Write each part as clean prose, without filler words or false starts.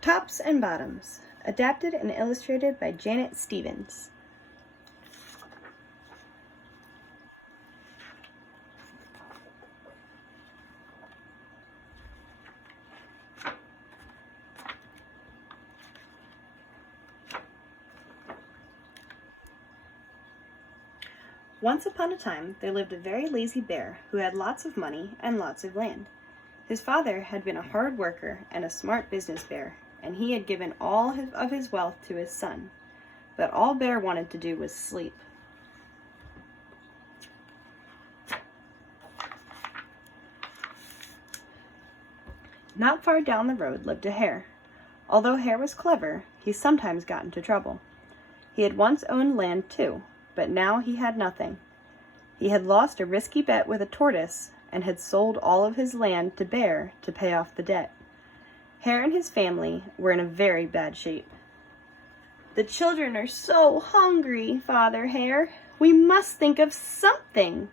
Tops and Bottoms, adapted and illustrated by Janet Stevens. Once upon a time, there lived a very lazy bear who had lots of money and lots of land. His father had been a hard worker and a smart business bear, and he had given all of his wealth to his son. But all Bear wanted to do was sleep. Not far down the road lived a hare. Although Hare was clever, he sometimes got into trouble. He had once owned land too, but now he had nothing. He had lost a risky bet with a tortoise and had sold all of his land to Bear to pay off the debt. Hare and his family were in a very bad shape. "The children are so hungry, Father Hare. We must think of something,"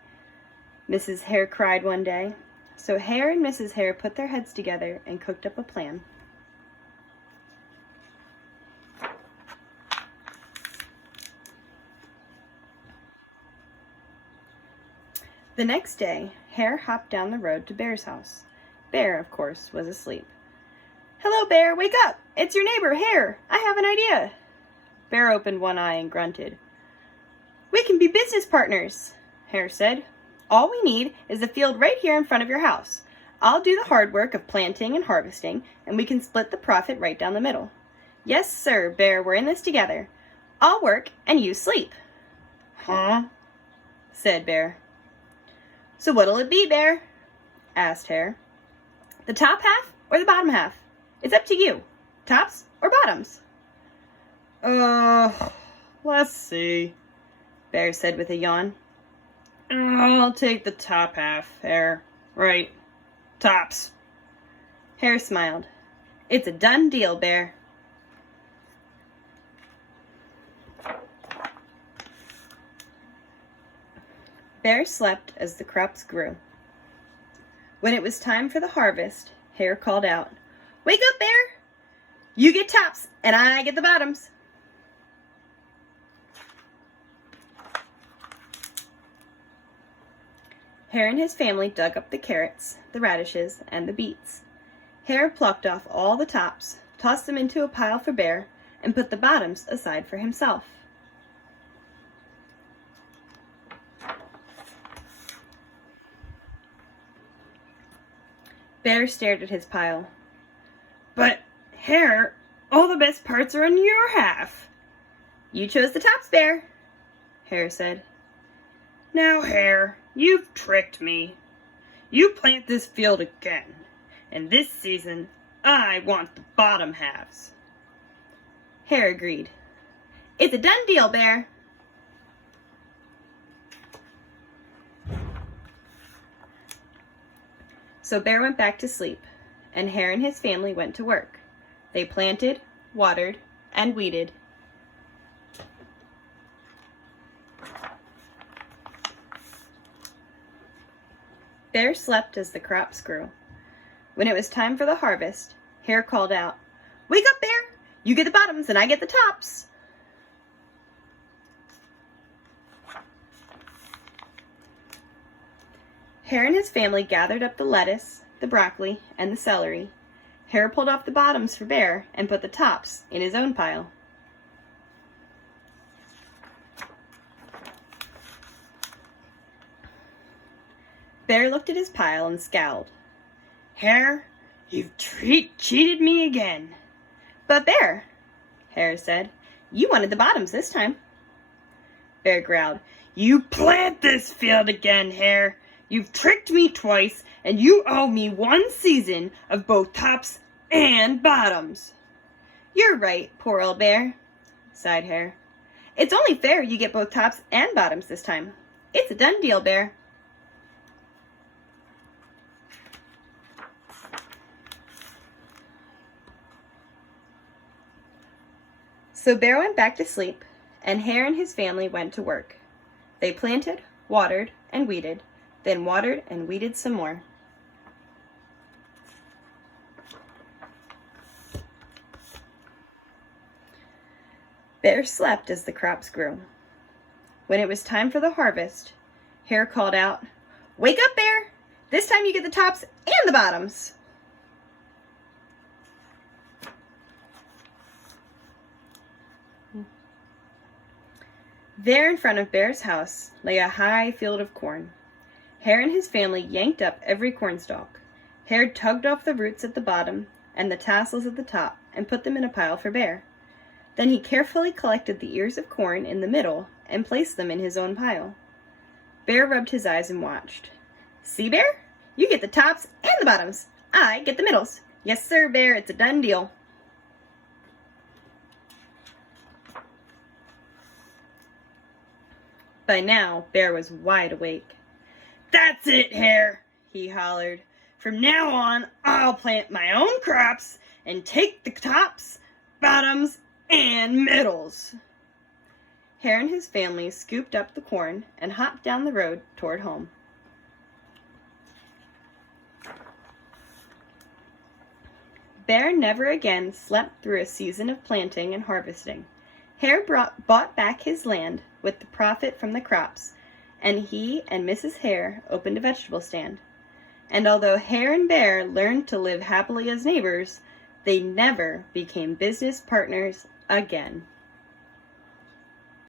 Mrs. Hare cried one day. So Hare and Mrs. Hare put their heads together and cooked up a plan. The next day, Hare hopped down the road to Bear's house. Bear, of course, was asleep. "Hello, Bear, wake up! It's your neighbor, Hare. I have an idea." Bear opened one eye and grunted. "We can be business partners," Hare said. "All we need is a field right here in front of your house. I'll do the hard work of planting and harvesting, and we can split the profit right down the middle. Yes, sir, Bear, we're in this together. I'll work and you sleep." "Huh?" said Bear. "So what'll it be, Bear?" asked Hare. "The top half or the bottom half? It's up to you. Tops or bottoms?" Let's see," Bear said with a yawn. "I'll take the top half, Hare. Right. Tops." Hare smiled. "It's a done deal, Bear." Bear slept as the crops grew. When it was time for the harvest, Hare called out, "Wake up, Bear! You get tops, and I get the bottoms." Hare and his family dug up the carrots, the radishes, and the beets. Hare plucked off all the tops, tossed them into a pile for Bear, and put the bottoms aside for himself. Bear stared at his pile. "But, Hare, all the best parts are on your half." "You chose the tops, Bear," Hare said. "Now, Hare, you've tricked me. You plant this field again, and this season I want the bottom halves." Hare agreed. "It's a done deal, Bear." So Bear went back to sleep, and Hare and his family went to work. They planted, watered, and weeded. Bear slept as the crops grew. When it was time for the harvest, Hare called out, "Wake up, Bear! You get the bottoms and I get the tops." Hare and his family gathered up the lettuce, the broccoli, and the celery. Hare pulled off the bottoms for Bear and put the tops in his own pile. Bear looked at his pile and scowled. "Hare, you've cheated me again." "But Bear," Hare said, "you wanted the bottoms this time." Bear growled, "You plant this field again, Hare. You've tricked me twice, and you owe me one season of both tops and bottoms." "You're right, poor old Bear," sighed Hare. "It's only fair you get both tops and bottoms this time. It's a done deal, Bear." So Bear went back to sleep, and Hare and his family went to work. They planted, watered, and weeded, then watered and weeded some more. Bear slept as the crops grew. When it was time for the harvest, Hare called out, "Wake up, Bear! This time you get the tops and the bottoms." There in front of Bear's house lay a high field of corn. Hare and his family yanked up every cornstalk. Hare tugged off the roots at the bottom and the tassels at the top and put them in a pile for Bear. Then he carefully collected the ears of corn in the middle and placed them in his own pile. Bear rubbed his eyes and watched. "See, Bear? You get the tops and the bottoms. I get the middles. Yes, sir, Bear, it's a done deal." By now, Bear was wide awake. "That's it, Hare," he hollered. "From now on, I'll plant my own crops and take the tops, bottoms, and middles." Hare and his family scooped up the corn and hopped down the road toward home. Bear never again slept through a season of planting and harvesting. Hare bought back his land with the profit from the crops, and he and Mrs. Hare opened a vegetable stand. And although Hare and Bear learned to live happily as neighbors, they never became business partners again.